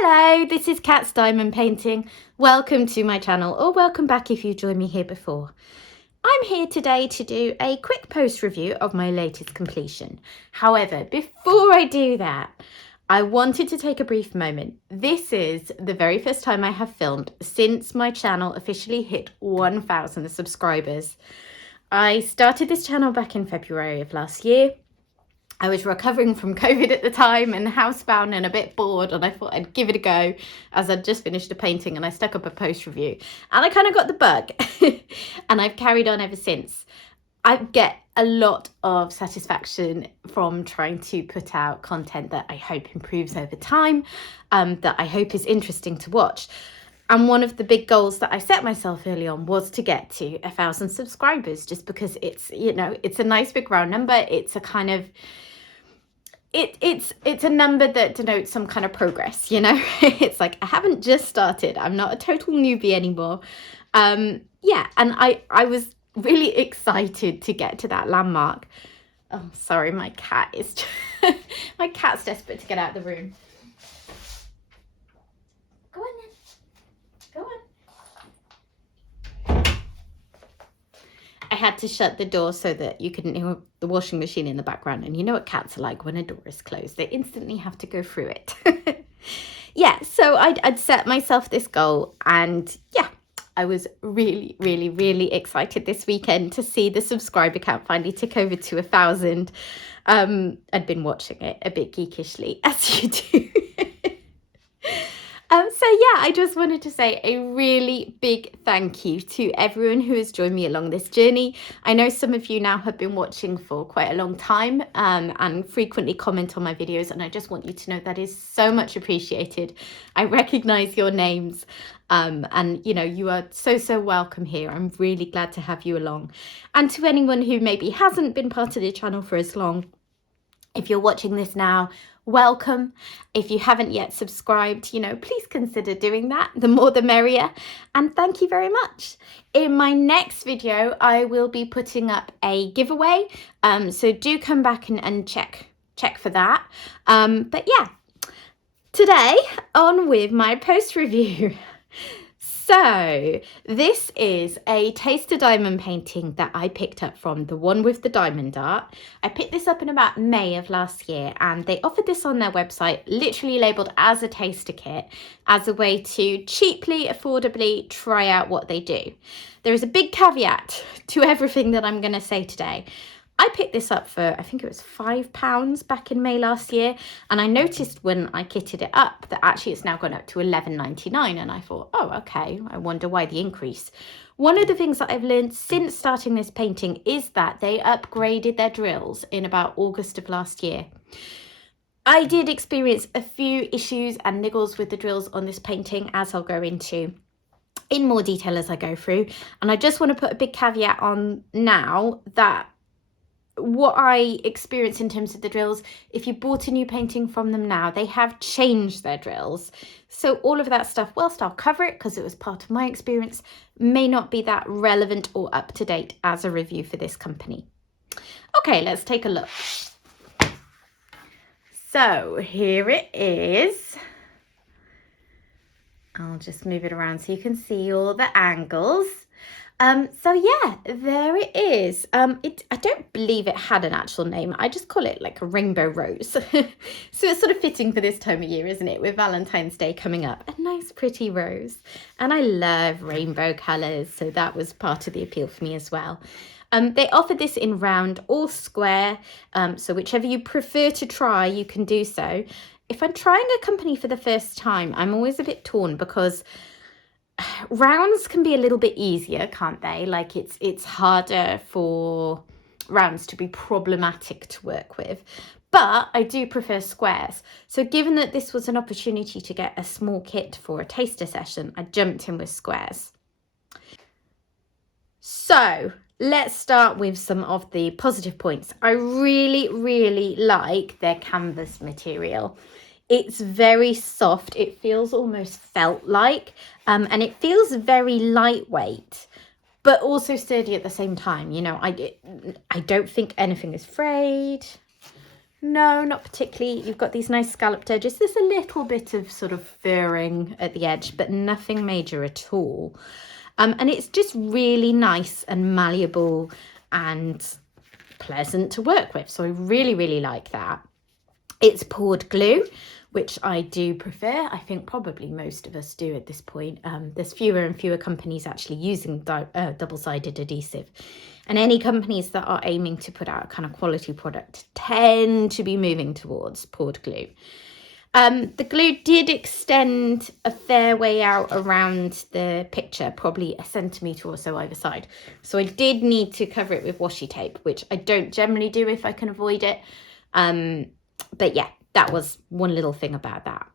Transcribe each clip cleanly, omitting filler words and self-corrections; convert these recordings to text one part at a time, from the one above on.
Hello, this is Cat's Diamond Painting. Welcome to my channel, or welcome back if you joined me here before. I'm here today to do a quick post review of my latest completion. However, before I do that, I wanted to take a brief moment. This is the very first time I have filmed since my channel officially hit 1,000 subscribers. I started this channel back in February of last year. I was recovering from COVID at the time and housebound and a bit bored, and I thought I'd give it a go as I'd just finished a painting and I stuck up a post review and I kind of got the bug and I've carried on ever since. I get a lot of satisfaction from trying to put out content that I hope improves over time, that I hope is interesting to watch. And one of the big goals that I set myself early on was to get to 1,000 subscribers, just because it's, you know, it's a nice big round number. It's a kind of, it's a number that denotes some kind of progress, you know. It's like I haven't just started. I'm not a total newbie anymore. Yeah, and I was really excited to get to that landmark. Oh, sorry, my cat is my cat's desperate to get out of the room. Go on then. Go on. I had to shut the door so that you couldn't hear the washing machine in the background. And you know what cats are like when a door is closed. They instantly have to go through it. Yeah, so I'd set myself this goal. And yeah, I was really, really, really excited this weekend to see the subscriber count finally tick over to 1,000. I'd been watching it a bit geekishly, as you do. So yeah, I just wanted to say a really big thank you to everyone who has joined me along this journey. I know some of you now have been watching for quite a long time and frequently comment on my videos, and I just want you to know that is so much appreciated. I recognize your names and you know, you are so welcome here. I'm really glad to have you along. And to anyone who maybe hasn't been part of the channel for as long, if you're watching this now, welcome. If you haven't yet subscribed, you know, please consider doing that. The more the merrier. And thank you very much. In my next video, I will be putting up a giveaway. So do come back and check for that. But yeah, today on with my post review. So this is a taster diamond painting that I picked up from the one with the diamond art. I picked this up in about May of last year, and they offered this on their website, literally labelled as a taster kit, as a way to cheaply, affordably try out what they do. There is a big caveat to everything that I'm going to say today. I picked this up for, I think it was £5 back in May last year. And I noticed when I kitted it up that actually it's now gone up to £11.99. And I thought, oh, okay, I wonder why the increase. One of the things that I've learned since starting this painting is that they upgraded their drills in about August of last year. I did experience a few issues and niggles with the drills on this painting, as I'll go into in more detail as I go through. And I just want to put a big caveat on now that what I experienced in terms of the drills, if you bought a new painting from them now, they have changed their drills. So all of that stuff, whilst I'll cover it because it was part of my experience, may not be that relevant or up to date as a review for this company. Okay, let's take a look. So here it is. I'll just move it around so you can see all the angles. So yeah, there it is. I don't believe it had an actual name. I just call it like a rainbow rose. So it's sort of fitting for this time of year, isn't it? With Valentine's Day coming up, a nice pretty rose. And I love rainbow colours, so that was part of the appeal for me as well. They offered this in round or square, so whichever you prefer to try, you can do so. If I'm trying a company for the first time, I'm always a bit torn because rounds can be a little bit easier, can't they? Like it's harder for rounds to be problematic to work with, but I do prefer squares. So given that this was an opportunity to get a small kit for a taster session, I jumped in with squares. So let's start with some of the positive points. I really like their canvas material. It's very soft. It feels almost felt-like, and it feels very lightweight, but also sturdy at the same time. You know, I don't think anything is frayed. No, not particularly. You've got these nice scalloped edges. There's a little bit of sort of furring at the edge, but nothing major at all. And it's just really nice and malleable and pleasant to work with. So I really, really like that. It's poured glue, which I do prefer. I think probably most of us do at this point. There's fewer and fewer companies actually using double-sided adhesive. And any companies that are aiming to put out a kind of quality product tend to be moving towards poured glue. The glue did extend a fair way out around the picture, probably a centimetre or so either side. So I did need to cover it with washi tape, which I don't generally do if I can avoid it. But yeah, that was one little thing about that.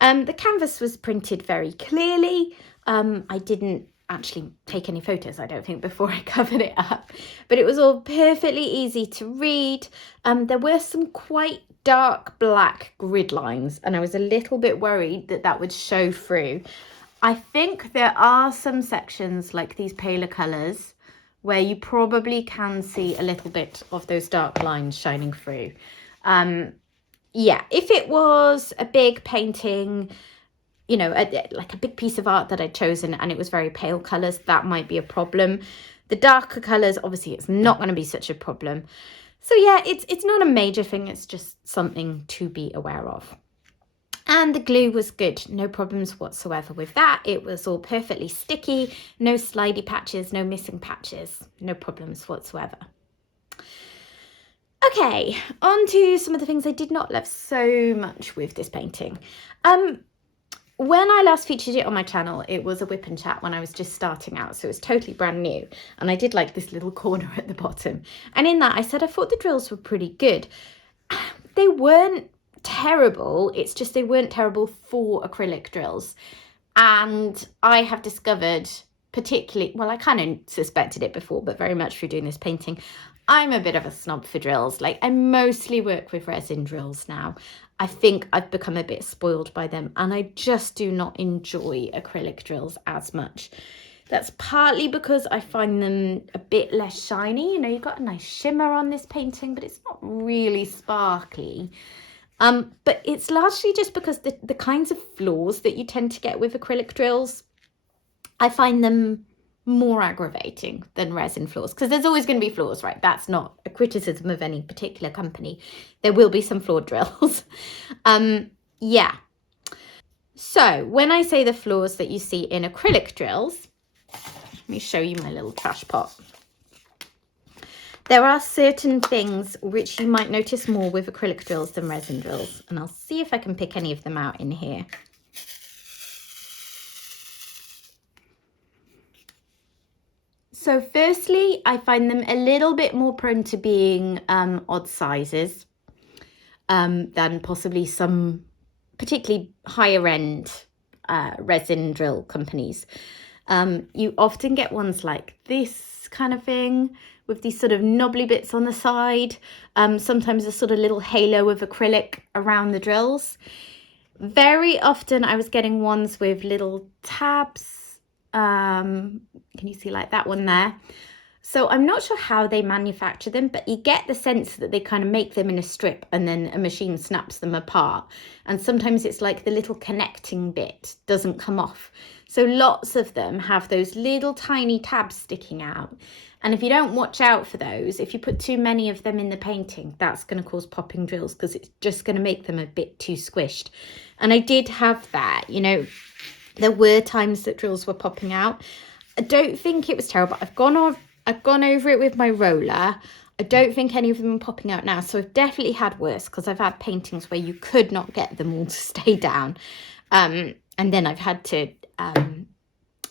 The canvas was printed very clearly. I didn't actually take any photos, I don't think, before I covered it up, but it was all perfectly easy to read. There were some quite dark black grid lines, and I was a little bit worried that that would show through. I think there are some sections like these paler colours where you probably can see a little bit of those dark lines shining through. Yeah, if it was a big painting, you know, like a big piece of art that I'd chosen and it was very pale colours, that might be a problem. The darker colours, obviously, it's not going to be such a problem. So yeah, it's not a major thing. It's just something to be aware of. And the glue was good. No problems whatsoever with that. It was all perfectly sticky. No slidey patches, no missing patches. No problems whatsoever. Okay, on to some of the things I did not love so much with this painting. When I last featured it on my channel, it was a whip and chat when I was just starting out, so it was totally brand new. And I did like this little corner at the bottom. And in that, I said I thought the drills were pretty good. They weren't terrible, it's just they weren't terrible for acrylic drills. And I have discovered, particularly, well, I kind of suspected it before, but very much through doing this painting, I'm a bit of a snob for drills. Like, I mostly work with resin drills now. I think I've become a bit spoiled by them, and I just do not enjoy acrylic drills as much. That's partly because I find them a bit less shiny. You know, you've got a nice shimmer on this painting, but it's not really sparkly. But it's largely just because the kinds of flaws that you tend to get with acrylic drills, I find them more aggravating than resin flaws, because there's always going to be flaws, right? That's not a criticism of any particular company. There will be some flawed drills. Yeah. So when I say the flaws that you see in acrylic drills, let me show you my little trash pot. There are certain things which you might notice more with acrylic drills than resin drills, and I'll see if I can pick any of them out in here. So firstly, I find them a little bit more prone to being odd sizes than possibly some particularly higher end resin drill companies. You often get ones like this kind of thing with these sort of knobbly bits on the side, sometimes a sort of little halo of acrylic around the drills. Very often I was getting ones with little tabs. Can you see like that one there? So I'm not sure how they manufacture them, but you get the sense that they kind of make them in a strip and then a machine snaps them apart. And sometimes it's like the little connecting bit doesn't come off. So lots of them have those little tiny tabs sticking out. And if you don't watch out for those, if you put too many of them in the painting, that's going to cause popping drills because it's just going to make them a bit too squished. And I did have that, you know, there were times that drills were popping out. I don't think it was terrible. I've gone over it with my roller. I don't think any of them are popping out now. So I've definitely had worse, because I've had paintings where you could not get them all to stay down. And then I've had to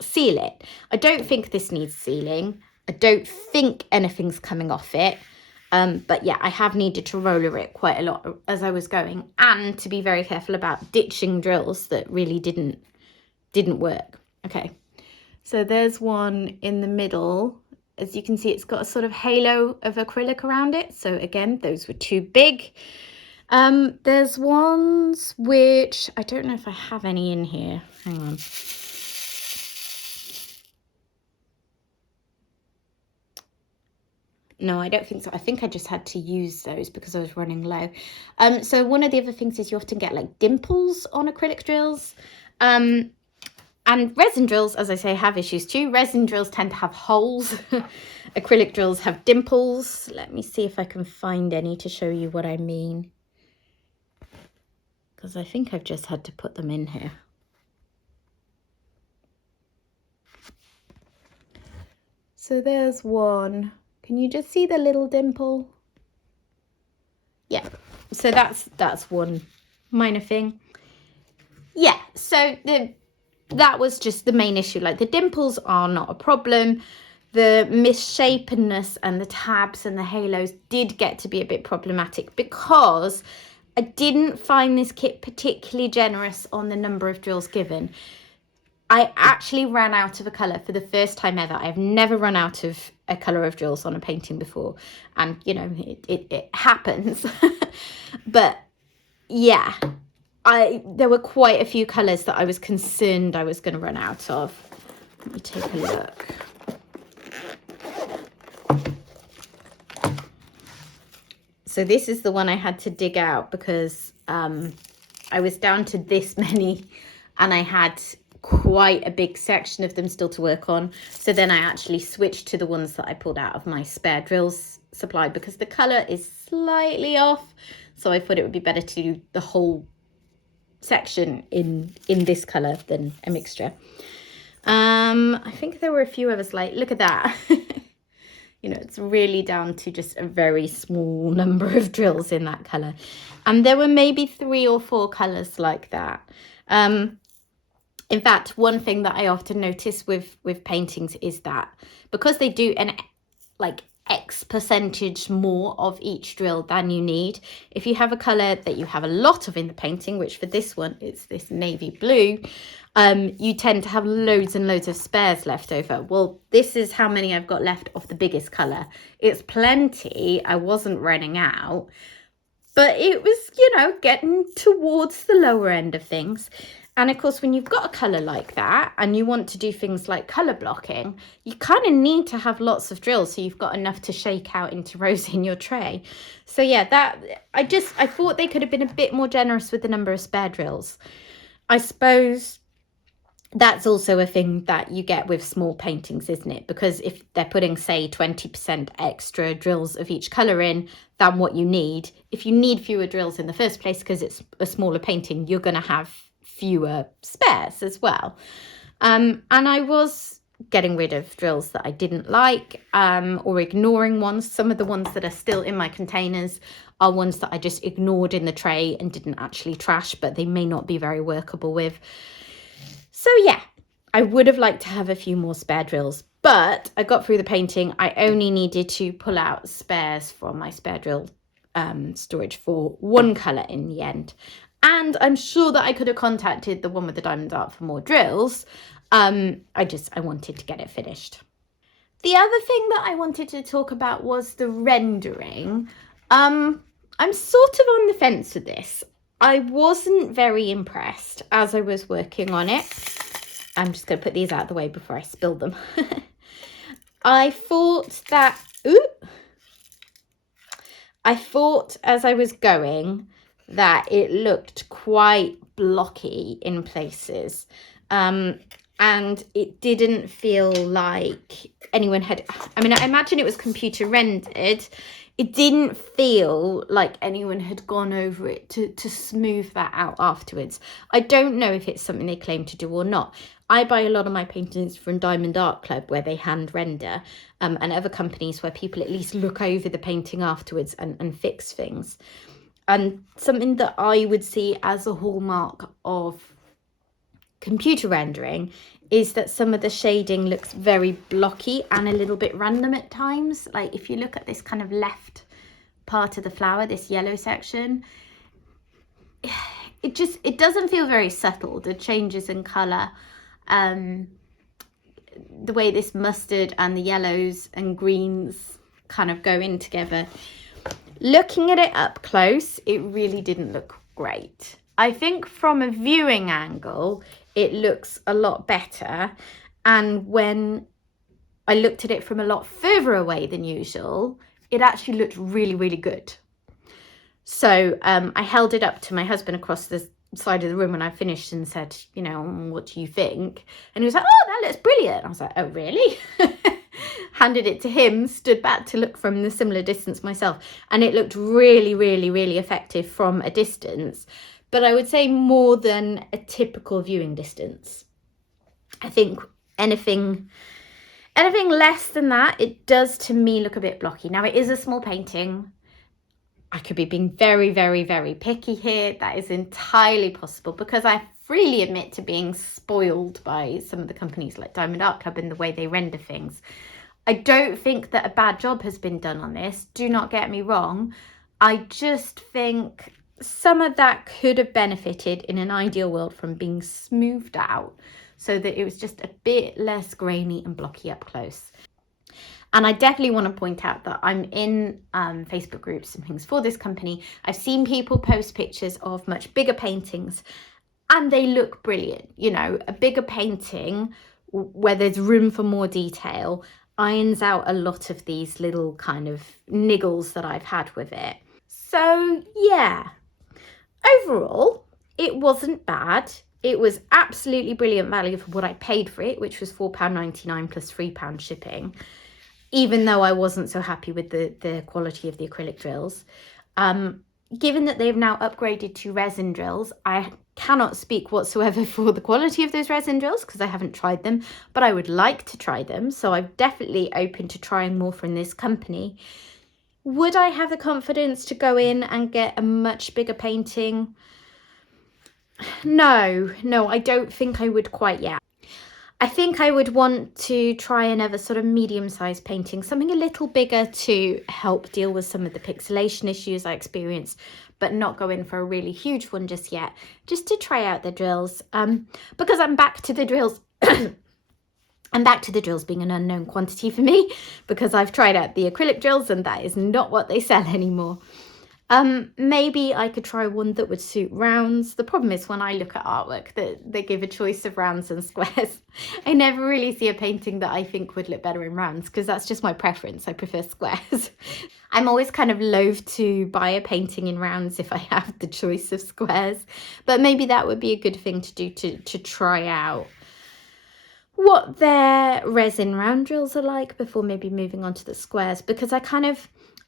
seal it. I don't think this needs sealing. I don't think anything's coming off it. But yeah, I have needed to roller it quite a lot as I was going, and to be very careful about ditching drills that really didn't work. Okay, so there's one in the middle. As you can see, it's got a sort of halo of acrylic around it. So again, those were too big. There's ones which I don't know if I have any in here. Hang on. No, I don't think so. I think I just had to use those because I was running low. So one of the other things is you often get like dimples on acrylic drills. And resin drills, as I say, have issues too. Resin drills tend to have holes. Acrylic drills have dimples. Let me see if I can find any to show you what I mean, because I think I've just had to put them in here. So there's one. Can you just see the little dimple? Yeah, so that's one minor thing. Yeah, so that was just the main issue. Like, the dimples are not a problem. The misshapenness and the tabs and the halos did get to be a bit problematic because I didn't find this kit particularly generous on the number of drills given. I actually ran out of a colour for the first time ever. I've never run out of a colour of drills on a painting before. And, you know, it happens. But, yeah, there were quite a few colours that I was concerned I was going to run out of. Let me take a look. So this is the one I had to dig out because I was down to this many and I had quite a big section of them still to work on. So then I actually switched to the ones that I pulled out of my spare drills supply because the colour is slightly off. So I thought it would be better to do the whole section in this colour than a mixture. I think there were a few others, like, look at that. You know, it's really down to just a very small number of drills in that colour. And there were maybe 3 or 4 colours like that. In fact, one thing that I often notice with paintings is that because they do like X percentage more of each drill than you need, if you have a colour that you have a lot of in the painting, which for this one it's this navy blue, you tend to have loads and loads of spares left over. Well, this is how many I've got left of the biggest colour. It's plenty. I wasn't running out, but it was, you know, getting towards the lower end of things. And of course, when you've got a colour like that and you want to do things like colour blocking, you kind of need to have lots of drills so you've got enough to shake out into rows in your tray. So yeah, I thought they could have been a bit more generous with the number of spare drills. I suppose that's also a thing that you get with small paintings, isn't it? Because if they're putting, say, 20% extra drills of each colour in than what you need, if you need fewer drills in the first place because it's a smaller painting, you're going to have fewer spares as well. And I was getting rid of drills that I didn't like, or ignoring ones. Some of the ones that are still in my containers are ones that I just ignored in the tray and didn't actually trash, but they may not be very workable with. So yeah, I would have liked to have a few more spare drills, but I got through the painting. I only needed to pull out spares from my spare drill storage for one colour in the end. And I'm sure that I could have contacted the one with the diamond art for more drills. I wanted to get it finished. The other thing that I wanted to talk about was the rendering. I'm sort of on the fence with this. I wasn't very impressed as I was working on it. I'm just going to put these out of the way before I spill them. I thought as I was going that it looked quite blocky in places. And it didn't feel like anyone had, I mean, I imagine it was computer rendered. It didn't feel like anyone had gone over it to smooth that out afterwards. I don't know if it's something they claim to do or not. I buy a lot of my paintings from Diamond Art Club where they hand render, and other companies where people at least look over the painting afterwards and fix things. And something that I would see as a hallmark of computer rendering is that some of the shading looks very blocky and a little bit random at times. Like if you look at this kind of left part of the flower, this yellow section, it doesn't feel very subtle, the changes in colour. The way this mustard and the yellows and greens kind of go in together. Looking at it up close, it really didn't look great. I think from a viewing angle, it looks a lot better. And when I looked at it from a lot further away than usual, it actually looked really, really good. So I held it up to my husband across the side of the room when I finished and said, you know, what do you think? And he was like, oh, that looks brilliant. I was like, oh, really? Handed it to him, stood back to look from the similar distance myself. And it looked really, really, really effective from a distance. But I would say more than a typical viewing distance. I think anything less than that, it does to me look a bit blocky. Now, it is a small painting. I could be being very, very, very picky here. That is entirely possible because I freely admit to being spoiled by some of the companies like Diamond Art Club in the way they render things. I don't think that a bad job has been done on this. Do not get me wrong. I just think some of that could have benefited in an ideal world from being smoothed out so that it was just a bit less grainy and blocky up close. And I definitely want to point out that I'm in Facebook groups and things for this company. I've seen people post pictures of much bigger paintings and they look brilliant. You know, a bigger painting where there's room for more detail irons out a lot of these little kind of niggles that I've had with it. So yeah, overall, it wasn't bad. It was absolutely brilliant value for what I paid for it, which was £4.99 plus £3 shipping. Even though I wasn't so happy with the quality of the acrylic drills. Given that they've now upgraded to resin drills, I cannot speak whatsoever for the quality of those resin drills because I haven't tried them, but I would like to try them. So I'm definitely open to trying more from this company. Would I have the confidence to go in and get a much bigger painting? No, I don't think I would quite yet. I think I would want to try another sort of medium-sized painting, something a little bigger to help deal with some of the pixelation issues I experienced, but not go in for a really huge one just yet, just to try out the drills. Because I'm back to the drills. I'm back to the drills being an unknown quantity for me because I've tried out the acrylic drills and that is not what they sell anymore. Maybe I could try one that would suit rounds. The problem is when I look at artwork that they give a choice of rounds and squares, I never really see a painting that I think would look better in rounds because that's just my preference. I prefer squares. I'm always kind of loath to buy a painting in rounds if I have the choice of squares, but maybe that would be a good thing to do to try out what their resin round drills are like before maybe moving on to the squares, because I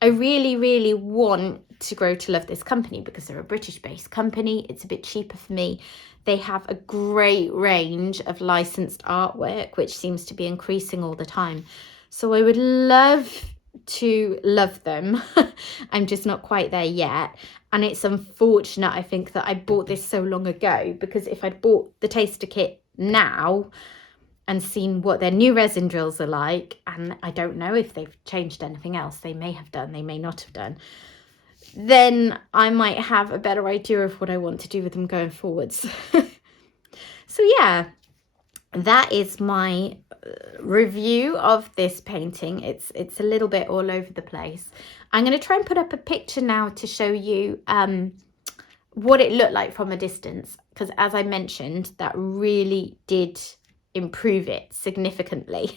really, really want to grow to love this company because they're a British-based company. It's a bit cheaper for me. They have a great range of licensed artwork, which seems to be increasing all the time. So I would love to love them. I'm just not quite there yet. And it's unfortunate, I think, that I bought this so long ago, because if I'd bought the taster kit now and seen what their new resin drills are like, and I don't know if they've changed anything else, they may have done, they may not have done, then I might have a better idea of what I want to do with them going forwards. So yeah, that is my review of this painting. It's a little bit all over the place. I'm going to try and put up a picture now to show you what it looked like from a distance, because as I mentioned, that really did improve it significantly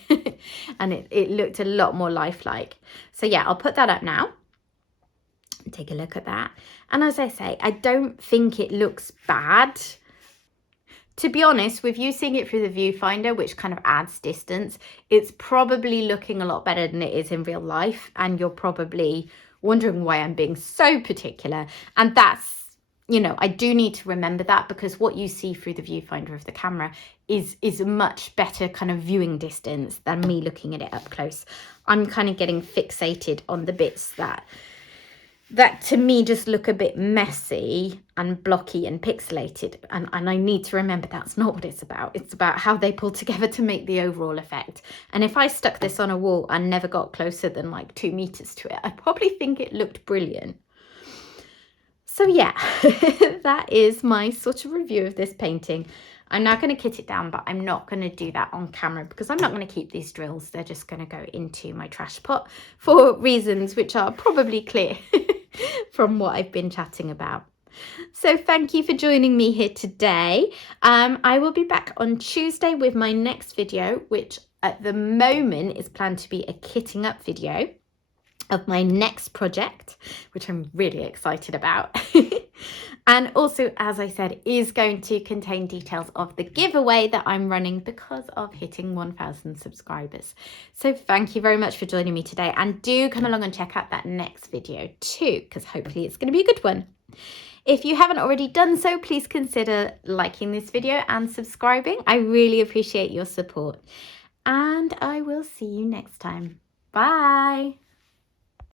and it looked a lot more lifelike. So yeah, I'll put that up now. Take a look at that. And as I say, I don't think it looks bad. To be honest, with you seeing it through the viewfinder, which kind of adds distance, it's probably looking a lot better than it is in real life. And you're probably wondering why I'm being so particular. And that's, you know, I do need to remember that, because what you see through the viewfinder of the camera is a much better kind of viewing distance than me looking at it up close. I'm kind of getting fixated on the bits that to me just look a bit messy and blocky and pixelated, and I need to remember that's not what it's about. It's about how they pull together to make the overall effect. And if I stuck this on a wall and never got closer than like 2 meters to it, I'd probably think it looked brilliant. So yeah, that is my sort of review of this painting. I'm now going to kit it down, but I'm not going to do that on camera because I'm not going to keep these drills. They're just going to go into my trash pot for reasons which are probably clear from what I've been chatting about. So thank you for joining me here today. I will be back on Tuesday with my next video, which at the moment is planned to be a kitting up video of my next project, which I'm really excited about. And also, as I said, is going to contain details of the giveaway that I'm running because of hitting 1,000 subscribers. So thank you very much for joining me today, and do come along and check out that next video too, because hopefully it's going to be a good one. If you haven't already done so, please consider liking this video and subscribing. I really appreciate your support, and I will see you next time. Bye.